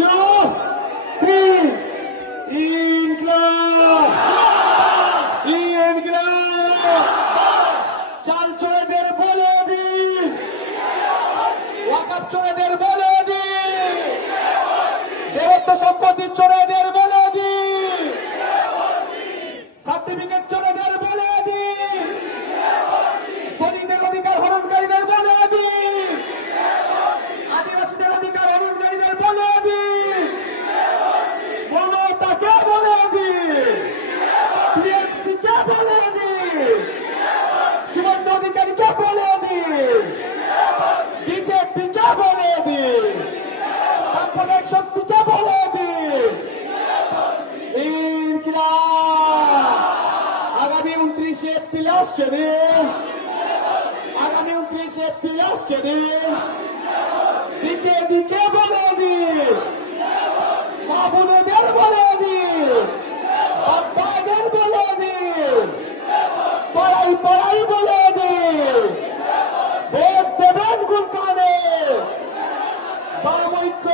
3. ইনকিলাব ইনকিলাব চাল চোরেদের বলে দিন, ওয়াকফ চোরেদের বলে দিন, দেবত্ব সম্পত্তি চোরেদের বলে দিন, সার্টিফিকেট চোরেদের বলে দিন, দলিতের অধিকার হরণকারীদের বলে দিন, আদিবাসীদের অধিকার হরণকারীদের বলে দিন, মমতাকে বলে দিন, টিএমসিকে বলে দিন, শুভেন্দু অধিকারীকে বলে দিন, বিজেপিকে বলে দিন, সাম্প্রদায়িক শক্তিকে বলে দিন। ইনকিলাব আগামী 29 এপ্রিল আসছে দিন, আগামী 29 এপ্রিল আসছে দিন, দিকে দিকে বলে দিন, মা বোনেদের বলে দিন, বাবাদের বলে দিন, পাড়াই পাড়াই বলে দিন, ভোট দেবেন কোন কারণে? বাম ঐক্য